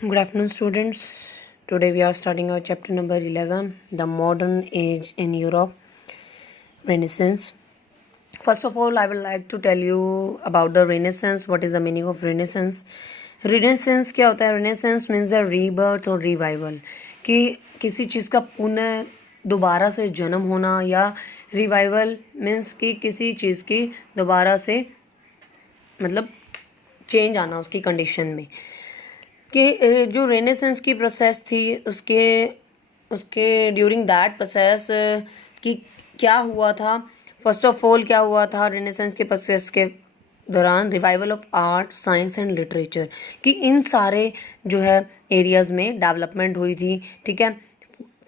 Good afternoon, students. Today we are starting our chapter number 11, the modern age in Europe, Renaissance. First of all, I would like to tell you about the Renaissance. What is the meaning of Renaissance? Renaissance क्या होता है? Renaissance means the rebirth और revival, कि किसी चीज़ का पुनः दोबारा से जन्म होना, या रिवाइवल मीन्स कि किसी चीज़ की दोबारा से मतलब चेंज आना उसकी कंडीशन में, कि जो रेनेसेंस की प्रोसेस थी उसके उसके ड्यूरिंग दैट प्रोसेस कि क्या हुआ था। फर्स्ट ऑफ ऑल क्या हुआ था रेनेसेंस के प्रोसेस के दौरान? Revival of art, science and literature, कि इन सारे जो है एरियाज़ में डेवलपमेंट हुई थी। ठीक है,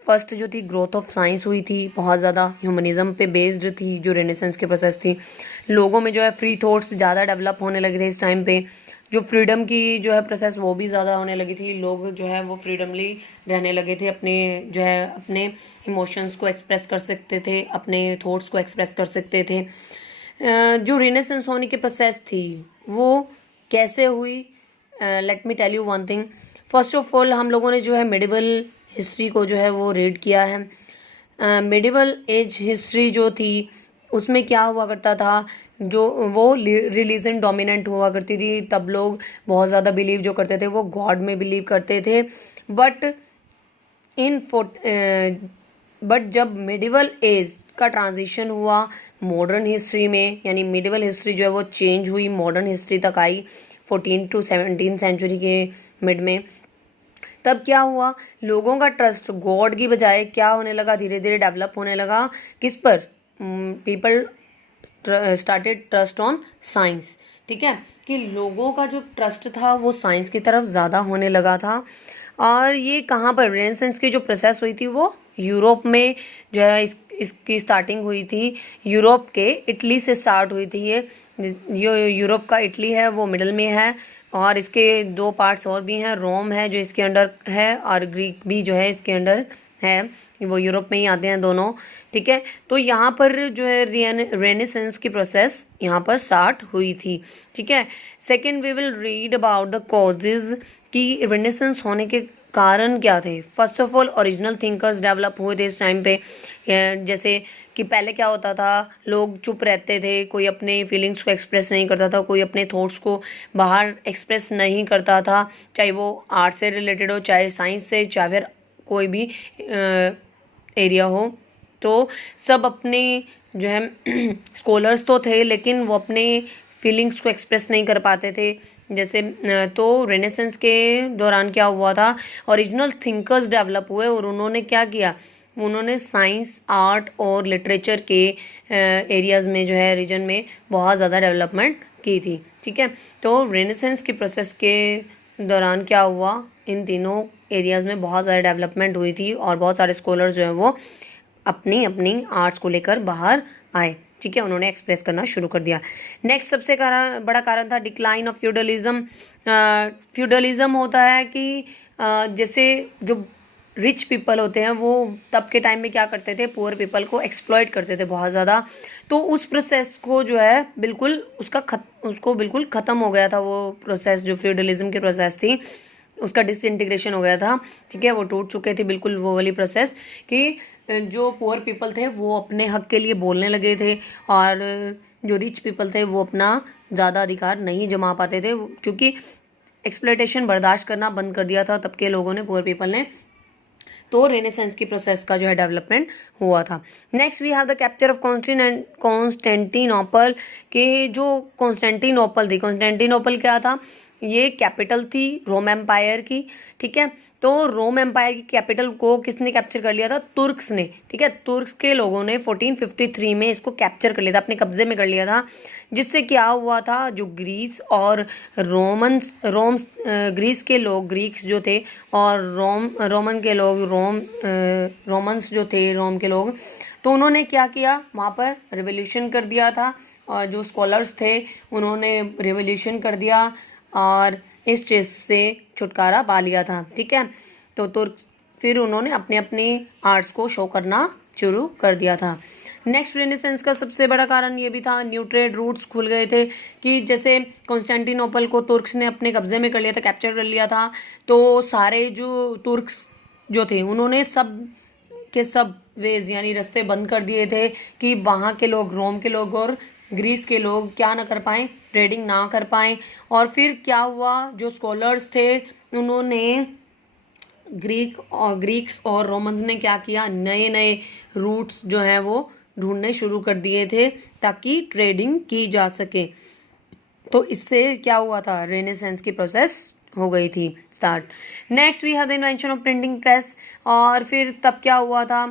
फर्स्ट जो थी ग्रोथ ऑफ साइंस हुई थी, बहुत ज़्यादा ह्यूमनिज़्म पे बेस्ड थी जो रेनेसेंस के प्रोसेस थी। लोगों में जो है फ्री थॉट्स ज़्यादा डेवलप होने लगे थे इस टाइम पे। जो फ्रीडम की जो है प्रोसेस वो भी ज़्यादा होने लगी थी। लोग जो है वो फ्रीडमली रहने लगे थे, अपने जो है अपने इमोशंस को एक्सप्रेस कर सकते थे, अपने थॉट्स को एक्सप्रेस कर सकते थे। जो रेनेसेंस होने की प्रोसेस थी वो कैसे हुई? Let me tell you one thing. First of all हम लोगों ने जो है मिडिवल हिस्ट्री को जो है वो रीड किया है। मिडिवल एज हिस्ट्री जो थी उसमें क्या हुआ करता था, जो वो रिलीजन डोमिनेंट हुआ करती थी। तब लोग बहुत ज़्यादा बिलीव जो करते थे वो गॉड में बिलीव करते थे। बट जब मिडिवल एज का ट्रांजिशन हुआ मॉडर्न हिस्ट्री में, यानी मिडिवल हिस्ट्री जो है वो चेंज हुई, मॉडर्न हिस्ट्री तक आई 14 to 17 सेंचुरी के मिड में, तब क्या हुआ? लोगों का ट्रस्ट गॉड की बजाय क्या होने लगा? धीरे धीरे डेवलप होने लगा। किस पर? People started trust on science. ठीक है, कि लोगों का जो ट्रस्ट था वो साइंस की तरफ ज़्यादा होने लगा था। और ये कहाँ पर रेनेसेंस की जो प्रोसेस हुई थी वो यूरोप में जो है इसकी स्टार्टिंग हुई थी। यूरोप के इटली से स्टार्ट हुई थी ये। जो यूरोप का इटली है वो मिडल में है, और इसके दो पार्ट्स और भी हैं। रोम है जो इसके अंडर है, और ग्रीक भी जो है इसके अंडर है, वो यूरोप में ही आते हैं दोनों। ठीक है, तो यहाँ पर जो है रेनेसेंस की प्रोसेस यहाँ पर स्टार्ट हुई थी। ठीक है, second we will read about the causes, कि रेनेसेंस होने के कारण क्या थे। First of all original thinkers develop हुए थे इस टाइम पे। जैसे कि पहले क्या होता था, लोग चुप रहते थे, कोई अपने फीलिंग्स को एक्सप्रेस नहीं करता था, कोई अपने थॉट्स को बाहर एक्सप्रेस नहीं करता था, चाहे वो आर्ट से रिलेटेड हो, चाहे साइंस से, चाहे फिर कोई भी एरिया हो। तो सब अपने जो है स्कॉलर्स तो थे, लेकिन वो अपने फीलिंग्स को एक्सप्रेस नहीं कर पाते थे। जैसे तो रेनेसेंस के दौरान क्या हुआ था, ओरिजिनल थिंकर्स डेवलप हुए, और उन्होंने क्या किया? उन्होंने साइंस, आर्ट और लिटरेचर के एरियाज़ में जो है रीजन में बहुत ज़्यादा डेवलपमेंट की थी। ठीक है, तो रेनेसेंस की प्रोसेस के दौरान क्या हुआ, इन तीनों एरियाज़ में बहुत ज़्यादा डेवलपमेंट हुई थी, और बहुत सारे स्कॉलर्स जो हैं वो अपनी अपनी आर्ट्स को लेकर बाहर आए। ठीक है, उन्होंने एक्सप्रेस करना शुरू कर दिया। नेक्स्ट सबसे बड़ा कारण था डिक्लाइन ऑफ फ्यूडलिज्म। फ्यूडलिज्म होता है कि जैसे जो रिच पीपल होते हैं वो तब के टाइम में क्या करते थे, पुअर पीपल को एक्सप्लॉइट करते थे बहुत ज़्यादा। तो उस प्रोसेस को जो है बिल्कुल उसको बिल्कुल ख़त्म हो गया था वो प्रोसेस, जो फ्यूडलिज्म की प्रोसेस थी उसका डिसइंटीग्रेशन हो गया था। ठीक है, वो टूट चुके थे बिल्कुल वो वाली प्रोसेस, कि जो पुअर पीपल थे वो अपने हक के लिए बोलने लगे थे, और जो रिच पीपल थे वो अपना ज़्यादा अधिकार नहीं जमा पाते थे, क्योंकि एक्सप्लॉयटेशन बर्दाश्त करना बंद कर दिया था तब के लोगों ने, पुअर पीपल ने। तो रेनेसेंस की प्रोसेस का जो है डेवलपमेंट हुआ था। Next we have the capture of Constantinople, के जो कॉन्स्टेंटिनोपल थी, कॉन्स्टेंटिनोपल क्या था? ये कैपिटल थी रोम एम्पायर की। ठीक है, तो रोम एम्पायर की कैपिटल को किसने कैप्चर कर लिया था? तुर्क्स ने। ठीक है, तुर्क्स के लोगों ने 1453 में इसको कैप्चर कर लिया था, अपने कब्जे में कर लिया था। जिससे क्या हुआ था, जो ग्रीस और ग्रीस के लोग, ग्रीक्स जो थे, और रोमन के लोग, रोमन्स जो थे, रोम के लोग, तो उन्होंने क्या किया, वहाँ पर रिवोल्यूशन कर दिया था। और जो स्कॉलर्स थे उन्होंने रिवोल्यूशन कर दिया और इस चीज़ से छुटकारा पा लिया था। ठीक है, तो तुर्क फिर उन्होंने अपने अपने आर्ट्स को शो करना शुरू कर दिया था। नेक्स्ट रेनेसेंस का सबसे बड़ा कारण ये भी था, न्यू ट्रेड रूट्स खुल गए थे कि जैसे कॉन्स्टेंटिनोपल को तुर्क्स ने अपने कब्जे में कर लिया था, कैप्चर कर लिया था, तो सारे जो तुर्क्स जो थे उन्होंने सब के सब वेज यानी रास्ते बंद कर दिए थे कि वहाँ के लोग, रोम के लोग और ग्रीस के लोग क्या ना कर पाएँ, ट्रेडिंग ना कर पाएँ। और फिर क्या हुआ, जो स्कॉलर्स थे उन्होंने ग्रीक्स और रोमन्स ने क्या किया, नए नए रूट्स जो हैं वो ढूंढने शुरू कर दिए थे ताकि ट्रेडिंग की जा सके। तो इससे क्या हुआ था, रेनेसेंस की प्रोसेस हो गई थी start. Next we have the invention of printing press. और फिर तब क्या हुआ था,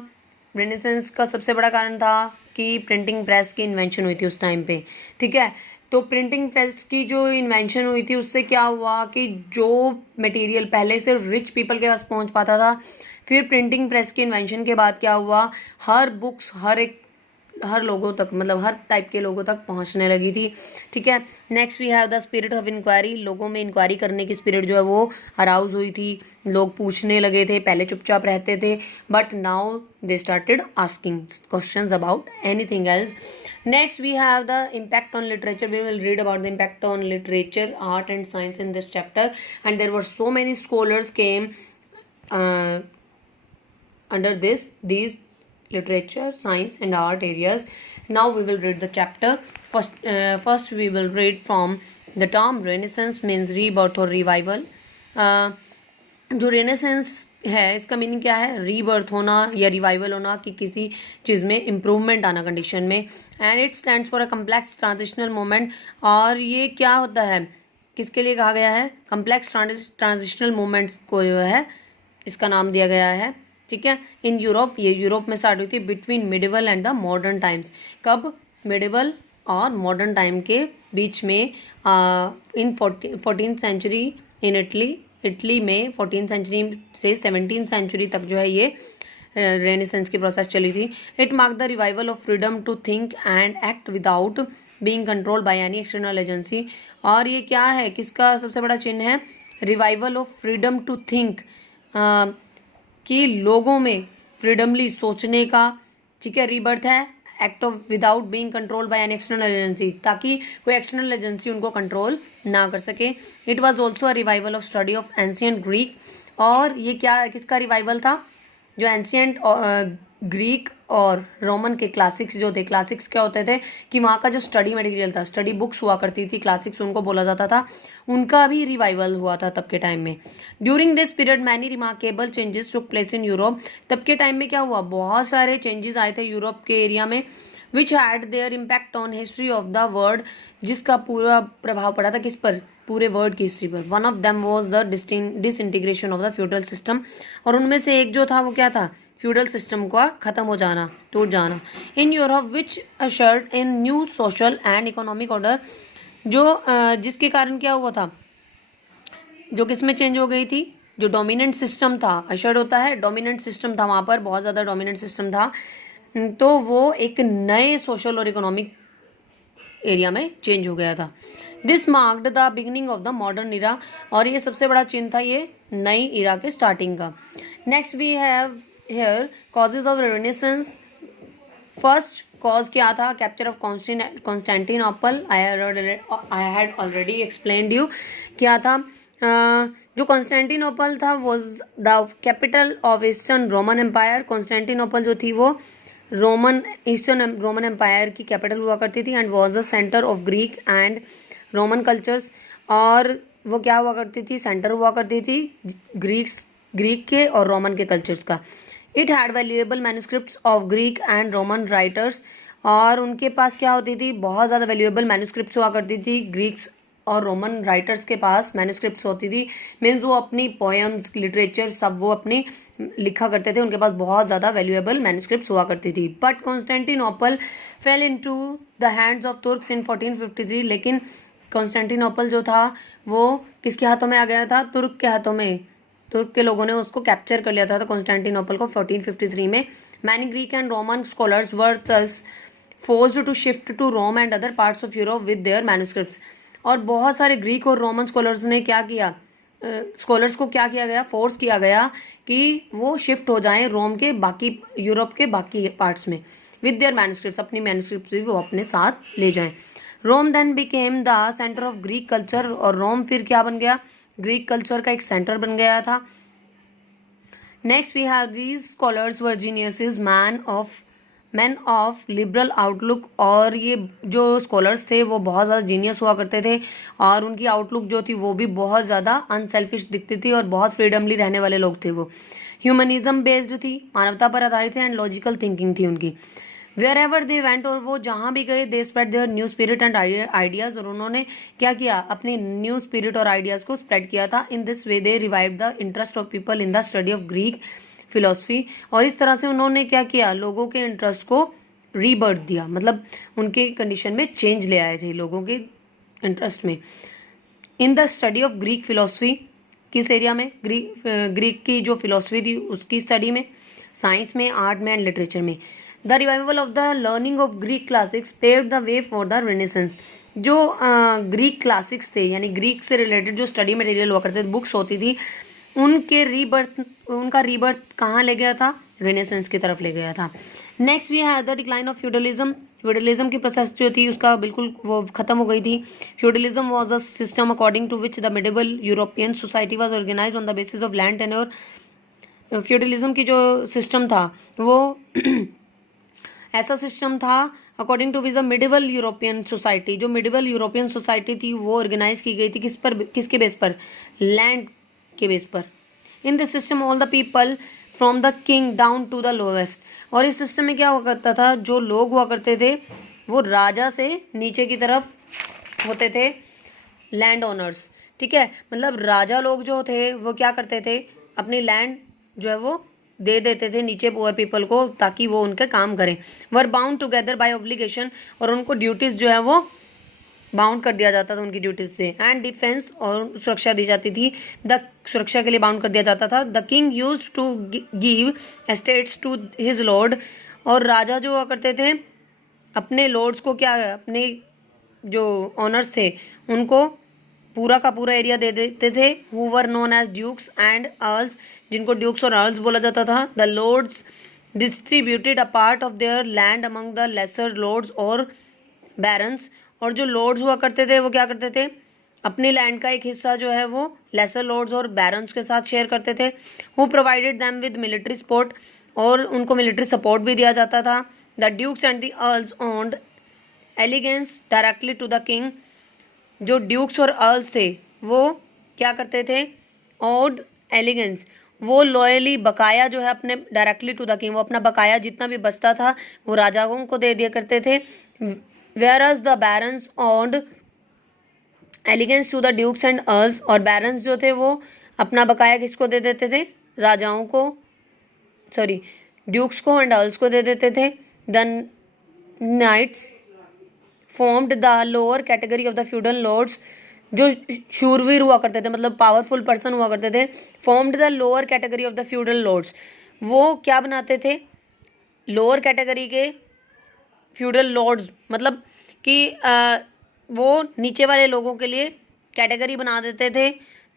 रेनेसेंस का सबसे बड़ा कारण था कि प्रिंटिंग प्रेस की इन्वेंशन हुई थी उस टाइम पे, ठीक है। तो प्रिंटिंग प्रेस की जो इन्वेंशन हुई थी उससे क्या हुआ कि जो मटेरियल पहले सिर्फ रिच पीपल के पास पहुंच पाता था, फिर प्रिंटिंग प्रेस की इन्वेंशन के बाद क्या हुआ, हर बुक्स हर लोगों तक, मतलब हर टाइप के लोगों तक पहुंचने लगी थी, ठीक है। Next we have the spirit of inquiry. लोगों में इंक्वायरी करने की स्पिरिट जो है वो अराउज हुई थी, लोग पूछने लगे थे, पहले चुपचाप रहते थे but now they started asking questions about anything else. Next we have the impact on literature. We will read about the impact on literature, art and science in this chapter, and there were so many scholars came under these literature, science and art areas. Now we will read the chapter. First we will read from the term Renaissance means rebirth or revival. जो renaissance है इसका meaning क्या है, rebirth होना या revival होना कि किसी चीज़ में इम्प्रूवमेंट आना कंडीशन में। And it stands for a complex transitional moment. और ये क्या होता है, किसके लिए कहा गया है, कम्प्लेक्स ट्रांजिशनल मोमेंट्स को जो है इसका नाम दिया गया है, ठीक है। इन यूरोप, ये यूरोप में स्टार्ट हुई थी between medieval and the modern times. कब, मिडिवल और मॉडर्न टाइम के बीच में इन 14th सेंचुरी इन इटली में 14th सेंचुरी से 17th सेंचुरी तक जो है ये रेनेसेंस की प्रोसेस चली थी। It mark the revival of freedom to think and act without being controlled by any external agency. और ये क्या है, किसका सबसे बड़ा चिन्ह है, revival of freedom to think, कि लोगों में फ्रीडमली सोचने का, ठीक है। रीबर्थ है, act of without being controlled bye an external agency, ताकि कोई एक्सटर्नल एजेंसी उनको कंट्रोल ना कर सके। It was also a revival of study of ancient Greek. और ये क्या, किसका रिवाइवल था, जो एंशिएंट ग्रीक और रोमन के क्लासिक्स जो थे, क्लासिक्स क्या होते थे कि वहाँ का जो स्टडी मटेरियल था, स्टडी बुक्स हुआ करती थी, क्लासिक्स उनको बोला जाता था, उनका भी रिवाइवल हुआ था तब के टाइम में। During this period many remarkable changes took place in Europe. तब के टाइम में क्या हुआ, बहुत सारे चेंजेस आए थे यूरोप के एरिया में, which had there impact on history of the world, जिसका पूरा प्रभाव पड़ा था किस पर, पूरे वर्ल्ड की हिस्ट्री पर। One of them was the disintegration of the feudal system. और उनमें से एक जो था वो क्या था, फ्यूडल सिस्टम का खत्म हो जाना, टूट जाना। In Europe which ushered in new social and economic order, जो जिसके कारण क्या हुआ था, जो किस में चेंज हो गई थी, जो डोमिनेंट सिस्टम था, अशर्ड होता है डोमिनेंट सिस्टम था, वहाँ पर बहुत ज़्यादा डोमिनेंट सिस्टम था, तो वो एक नए सोशल और इकोनॉमिक एरिया में चेंज हो गया था। This marked the beginning of the modern era. और ये सबसे बड़ा चिन्ह था ये नई इरा के स्टार्टिंग का। Next we have here causes of renaissance. First cause क्या था, capture of Constantinople. I had already explained you क्या था। जो कॉन्स्टेंटिनोपल था was the capital of eastern Roman empire. Constantinople जो थी वो ईस्टर्न रोमन एम्पायर की कैपिटल हुआ करती थी, and was the centre of Greek and Roman cultures. और वो क्या हुआ करती थी, सेंटर हुआ करती थी ग्रीक के और रोमन के कल्चर्स का। It had valuable manuscripts of Greek and Roman writers. और उनके पास क्या होती थी, बहुत ज़्यादा वैल्यूएबल मैन्यूस्क्रिप्ट्स हुआ करती थी, ग्रीक्स और रोमन राइटर्स के पास मैन्यूस्क्रिप्ट्स होती थी। मीन्स वो अपनी पोएम्स, लिटरेचर सब वो अपनी लिखा करते थे, उनके पास बहुत ज़्यादा वैल्यूएबल मैन्यूस्क्रिप्ट्स हुआ करती थी। But Constantinople fell into the hands of Turks in 1453। लेकिन कॉन्स्टेंटिनोपल जो था वो किसके हाथों में आ गया था, तुर्क के हाथों में। तुर्क के लोगों ने उसको कैप्चर कर लिया था कॉन्स्टेंटिनोपल को 1453 में। Many Greek and Roman scholars were thus forced to shift to Rome and other parts of Europe with their manuscripts. और बहुत सारे ग्रीक और रोमन स्कॉलर्स ने क्या किया, स्कॉलर्स को क्या किया गया, फोर्स किया गया कि वो शिफ्ट हो जाएं रोम के बाकी, यूरोप के बाकी पार्ट्स में। विद देयर मैन्युस्क्रिप्ट्स, अपनी मैन्युस्क्रिप्ट्स भी वो अपने साथ ले जाएं। Rome then became the centre of Greek culture, और रोम फिर क्या बन गया, ग्रीक कल्चर का एक सेंटर बन गया था। Next we have these scholars Virginius is man of liberal outlook, और ये जो स्कॉलर्स थे वो बहुत ज़्यादा जीनियस हुआ करते थे, और उनकी आउटलुक जो थी वो भी बहुत ज़्यादा अनसेल्फिश दिखती थी, और बहुत फ्रीडमली रहने वाले लोग थे वो। ह्यूमनिज्म बेस्ड थी, मानवता पर आधारित थे, एंड लॉजिकल थिंकिंग थी उनकी। वेयर एवर दे वेंट, और वो जहाँ भी गए they spread their new spirit and ideas, और उन्होंने क्या किया, अपनी न्यू स्पिरिट और आइडियाज़ को स्प्रेड किया था। In this way they revive the interest of people in the study of Greek philosophy, और इस तरह से उन्होंने क्या किया, लोगों के इंटरेस्ट को रीबर्थ दिया, मतलब उनके कंडीशन में चेंज ले आए थे लोगों के इंटरेस्ट में। In the study of Greek philosophy, किस एरिया में, ग्रीक की जो फिलोसफी थी उसकी स्टडी में, साइंस में, आर्ट में एंड लिटरेचर में। The revival of the learning of Greek classics paved the way for the renaissance. जो ग्रीक क्लासिक्स थे, यानी ग्रीक से रिलेटेड जो स्टडी मटेरियल हुआ करते थे, बुक्स होती थी, उनका रीबर्थ कहाँ ले गया था, रेनेसेंस की तरफ ले गया था। Next we have the decline of feudalism. Feudalism की प्रोसेस जो थी उसका बिल्कुल वो खत्म हो गई थी। Feudalism was a system according to which the medieval European society was organised on the basis of land tenure. Feudalism की जो सिस्टम था वो ऐसा सिस्टम था according to which the medieval European society, जो मिडिवल यूरोपियन सोसाइटी थी वो organise की गई थी किस पर, किसके बेस पर, लैंड के बेस पर। In this system all the people from the king down to the lowest, और इस सिस्टम में क्या हुआ करता था, जो लोग हुआ करते थे वो राजा से नीचे की तरफ होते थे लैंड ओनर्स, ठीक है। मतलब राजा लोग जो थे वो क्या करते थे, अपनी लैंड जो है वो दे देते थे नीचे पुअर पीपल को ताकि वो उनके काम करें। वर बाउंड टुगेदर बाय ऑब्लिगेशन, और उनको ड्यूटीज जो है वो बाउंड कर दिया जाता था उनकी ड्यूटीज से। एंड डिफेंस, और सुरक्षा दी जाती थी, द सुरक्षा के लिए बाउंड कर दिया जाता था। The king used to give estates to his lord, और राजा जो हुआ करते थे अपने लॉर्ड्स को क्या, अपने जो ऑनर्स थे उनको पूरा का पूरा एरिया दे देते थे। Who were known as dukes and earls, जिनको ड्यूक्स और अर्ल्स बोला जाता था। The lords distributed a part of their land among the lesser lords और बैरन्स, और जो लॉर्ड्स हुआ करते थे वो क्या करते थे, अपनी लैंड का एक हिस्सा जो है वो लेसर लॉर्ड्स और बैरन्स के साथ शेयर करते थे। Who provided them with military support, और उनको मिलिट्री सपोर्ट भी दिया जाता था। The dukes and the earls owned allegiance directly to the king, जो ड्यूक्स और अर्ल्स थे वो क्या करते थे, ओड एलिगेंस, वो लॉयली बकाया जो है अपने डायरेक्टली टू द किंग, वो अपना बकाया जितना भी बचता था वो राजाओं को दे दिया करते थे। Whereas the barons owned allegiance to the dukes and earls, और barons जो थे वो अपना बकाया किसको दे देते थे, राजाओं को, सॉरी ड्यूक्स को एंड अर्ल्स को दे देते थे। The knights formed the lower category of the feudal lords, जो शूरवीर हुआ करते थे, मतलब पावरफुल पर्सन हुआ करते थे। Formed the lower category of the feudal Lord's, वो क्या बनाते थे, लोअर कैटेगरी के फ्यूडल लॉर्ड्स, मतलब कि वो नीचे वाले लोगों के लिए कैटेगरी बना देते थे।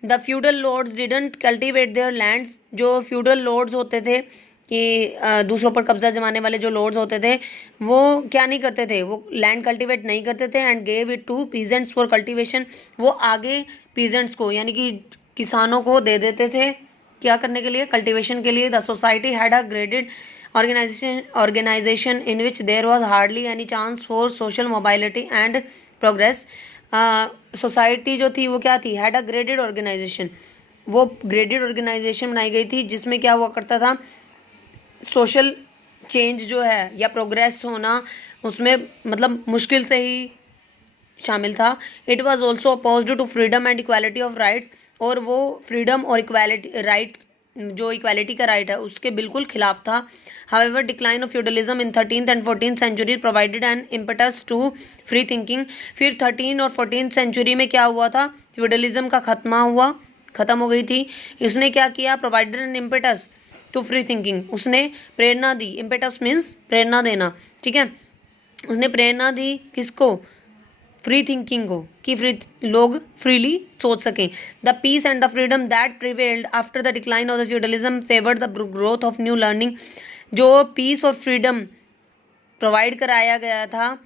The feudal Lord's didn't cultivate there lands, जो फ्यूडल लॉर्ड्स होते थे कि दूसरों पर कब्जा जमाने वाले जो लॉर्ड्स होते थे वो क्या नहीं करते थे, वो लैंड कल्टिवेट नहीं करते थे। And gave it to peasants for cultivation, वो आगे पीजेंट्स को यानी कि किसानों को दे देते थे क्या करने के लिए, कल्टिवेशन के लिए। The society had a graded organization in which there was hardly any chance for social mobility and progress. Society जो थी वो क्या थी, हैड अ ग्रेडेड ऑर्गेनाइजेशन, वो ग्रेडेड ऑर्गेनाइजेशन बनाई गई थी जिसमें क्या हुआ करता था, सोशल चेंज जो है या प्रोग्रेस होना उसमें मतलब मुश्किल से ही शामिल था। It was also opposed to freedom and equality of rights, और वो फ्रीडम और इक्वालिटी राइट, जो इक्वालिटी का राइट है उसके बिल्कुल खिलाफ था। However decline of feudalism in 13th and 14th century provided an impetus to free thinking. फिर 13 और 14th सेंचुरी में क्या हुआ था, फ्यूडलिज्म का खत्म हो गई थी। इसने क्या किया, provided an impetus to free thinking, उसने प्रेरणा दी। इम्पेटस मीन्स प्रेरणा देना, ठीक है। उसने प्रेरणा दी किसको, फ्री थिंकिंग को, कि लोग फ्रीली सोच सकें। The peace and the freedom that prevailed after the decline of the feudalism favoured the growth of new learning. जो पीस और फ्रीडम प्रोवाइड कराया गया था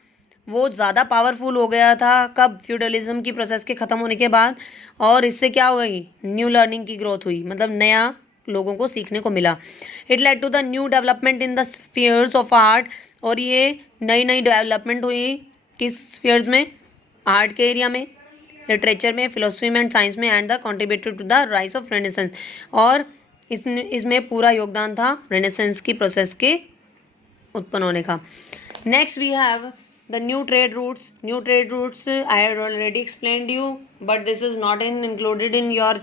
वो ज़्यादा पावरफुल हो गया था कब, फ्यूडलिज्म की प्रोसेस के ख़त्म होने के बाद। और इससे क्या हुई, न्यू लर्निंग की ग्रोथ हुई, मतलब नया लोगों को सीखने को मिला। It led to the new development in the spheres of art, और ये नई नई डेवलपमेंट हुई किस स्फीयर्स में, आर्ट के एरिया में, लिटरेचर में, फिलोसफी में एंड साइंस में, and the contributed to the rise of renaissance. और इसमें पूरा योगदान था रेनेसेंस की प्रोसेस के उत्पन्न होने का। Next we have the new trade routes. New trade routes I had already explained you, but this is not included in your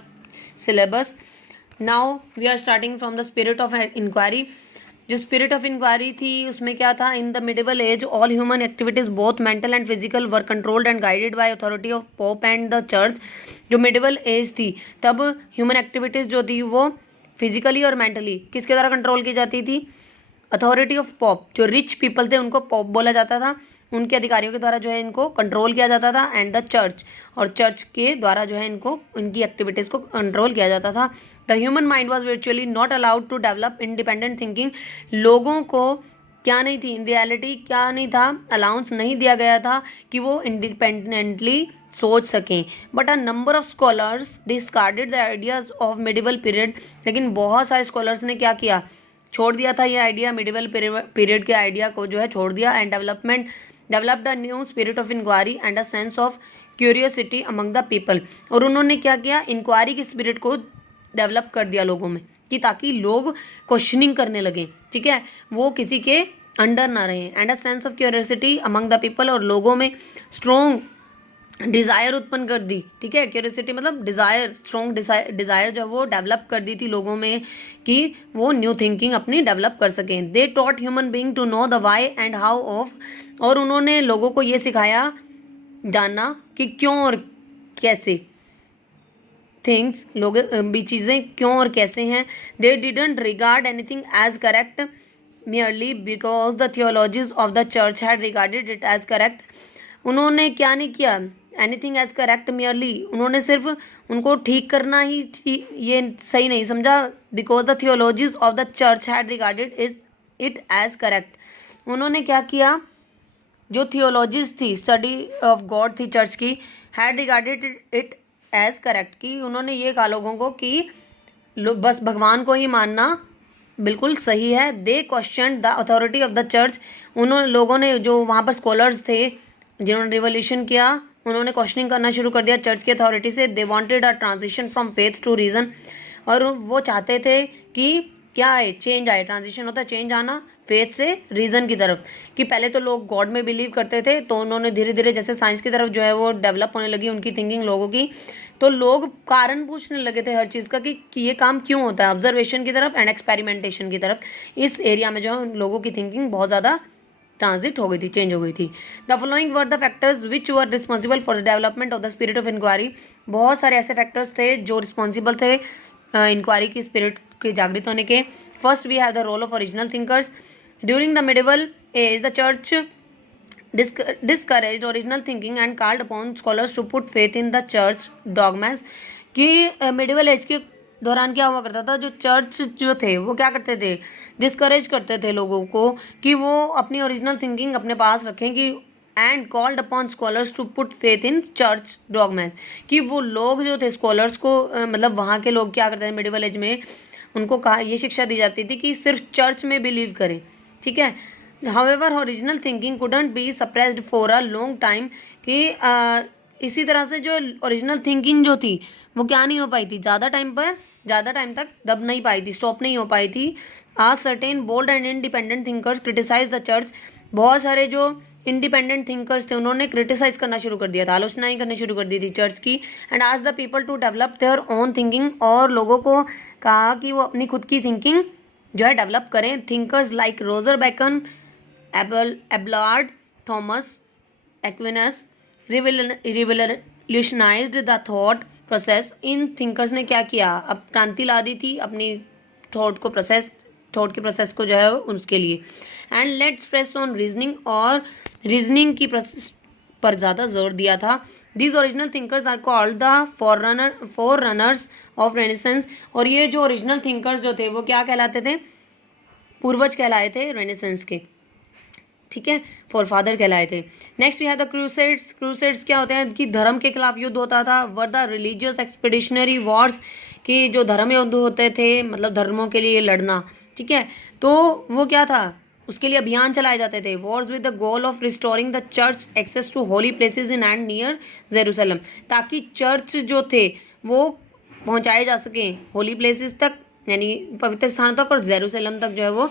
syllabus. Now we are starting from the spirit of inquiry. जो spirit of inquiry थी उसमें क्या था, in the medieval age all human activities both mental and physical were controlled and guided by authority of pope and the church. जो medieval age थी तब human activities जो थी वो physically और mentally किसके द्वारा कंट्रोल की जाती थी, अथॉरिटी ऑफ पॉप, जो रिच पीपल थे उनको पॉप बोला जाता था, उनके अधिकारियों के द्वारा जो है इनको कंट्रोल किया जाता था, एंड द चर्च, और चर्च के द्वारा जो है इनको इनकी एक्टिविटीज़ को कंट्रोल किया जाता था। The human mind was virtually not allowed to develop independent thinking. लोगों को क्या नहीं थी, इन रियलिटी क्या नहीं था, अलाउंस नहीं दिया गया था कि वो इंडिपेंडेंटली सोच सकें। But a number of scholars discarded the ideas of medieval period. लेकिन बहुत सारे स्कॉलर्स ने क्या किया, छोड़ दिया था ये आइडिया, मिडिवल पीरियड के आइडिया को जो है छोड़ दिया। And developed a new spirit of inquiry and a sense of curiosity among the people. और उन्होंने क्या किया, इंक्वायरी की स्पिरिट को डेवलप कर दिया लोगों में, कि ताकि लोग क्वेश्चनिंग करने लगे, ठीक है, वो किसी के अंडर ना रहे। And a sense of curiosity among the people, और लोगों में स्ट्रॉन्ग डिज़ायर उत्पन्न कर दी, ठीक है, क्यूरियोसिटी मतलब डिज़ायर, स्ट्रॉन्ग डिज़ायर जो वो डेवलप कर दी थी लोगों में कि वो न्यू थिंकिंग अपनी डेवलप कर सकें। They taught human being to know the why and how of, और उन्होंने लोगों को ये सिखाया जानना कि क्यों और कैसे, थिंग्स लोग भी चीज़ें क्यों और कैसे हैं। They didn't regard anything as correct merely because the theologies of the church had regarded it as correct. उन्होंने क्या नहीं किया, एनीथिंग एज करेक्ट merely, उन्होंने सिर्फ उनको ठीक करना ही ये सही नहीं समझा, because the theologies of the church had regarded it as correct. उन्होंने क्या किया, जो थियोलॉजीज थी, स्टडी ऑफ गॉड थी चर्च की, had regarded it as correct, कि उन्होंने ये कहा लोगों को कि बस भगवान को ही मानना बिल्कुल सही है। They question the authority of the church, उन्होंने लोगों ने जो वहाँ पर स्कॉलर्स थे जिन्होंने रिवोल्यूशन किया, उन्होंने क्वेश्चनिंग करना शुरू कर दिया चर्च की अथॉरिटी से। They wanted a transition from faith to reason, और वो चाहते थे कि क्या आए, चेंज आए, ट्रांजिशन होता है चेंज आना, फेथ से रीजन की तरफ। कि पहले तो लोग गॉड में बिलीव करते थे, तो उन्होंने धीरे धीरे जैसे साइंस की तरफ जो है वो डेवलप होने लगी उनकी थिंकिंग लोगों की, तो लोग कारण पूछने लगे थे हर चीज़ का कि ये काम क्यों होता है, ऑब्जर्वेशन की तरफ एंड एक्सपेरिमेंटेशन की तरफ। इस एरिया में जो है लोगों की थिंकिंग बहुत ज़्यादा ट्रांजिट हो गई थी, चेंज हो गई थी। The following were the factors which were responsible for the development of the spirit of inquiry. बहुत सारे ऐसे फैक्टर्स थे जो रिस्पॉन्सिबल थे इंक्वायरी की स्पिरिट के जागृत होने के। First we have the role of original thinkers. During the medieval age the church discouraged original thinking and called upon scholars to put faith in the church dogmas। कि medieval as के दौरान क्या हुआ करता था, जो चर्च जो थे वो क्या करते थे, डिस्करेज करते थे लोगों को कि वो अपनी ओरिजिनल थिंकिंग अपने पास रखें, कि and called upon scholars to put faith in church dogmas, कि वो लोग जो थे स्कॉलर्स को मतलब वहाँ के लोग क्या करते थे मिडिवल एज में, उनको कहा ये शिक्षा दी जाती थी कि सिर्फ चर्च में बिलीव करें, ठीक है। However, original thinking couldn't be suppressed for a long time, कि इसी तरह से जो ओरिजिनल थिंकिंग जो थी वो क्या नहीं हो पाई थी, ज़्यादा टाइम तक दब नहीं पाई थी, स्टॉप नहीं हो पाई थी। A certain bold and independent thinkers criticise the church. बहुत सारे जो इंडिपेंडेंट थिंकर्स थे उन्होंने क्रिटिसाइज करना शुरू कर दिया था, आलोचनाएं करनी शुरू कर दी थी चर्च की। एंड आज the people to develop their own thinking, और लोगों को कहा कि वो अपनी खुद की थिंकिंग जो है डेवलप करें। Thinkers like Roger Bacon, Abelard, Thomas Aquinas revolutionised the thought process. इन थिंकर्स ने क्या किया, अब क्रांति ला दी थी अपनी थॉट के प्रोसेस को जो है उसके लिए। And laid stress on reasoning, और रीजनिंग की प्रोसेस पर ज़्यादा जोर दिया था। These original thinkers are called the forerunners of renaissance. और ये जो ओरिजिनल थिंकर्स जो थे वो क्या कहलाते थे, पूर्वज कहलाए थे रेनेसेंस के, ठीक है, फोरफादर कहलाए थे। Next we have the crusades. Crusades क्या होते हैं कि धर्म के खिलाफ युद्ध होता था। Were the religious expeditionary Wars, कि जो धर्म युद्ध होते थे, मतलब धर्मों के लिए लड़ना, ठीक है, तो वो क्या था, उसके लिए अभियान चलाए जाते थे। Wars with the goal of restoring the church access to holy places in and near Jerusalem, ताकि चर्च जो थे वो पहुंचाए जा सके होली प्लेसेस तक, यानी पवित्र स्थान तक, और जेरूसलम तक जो है वो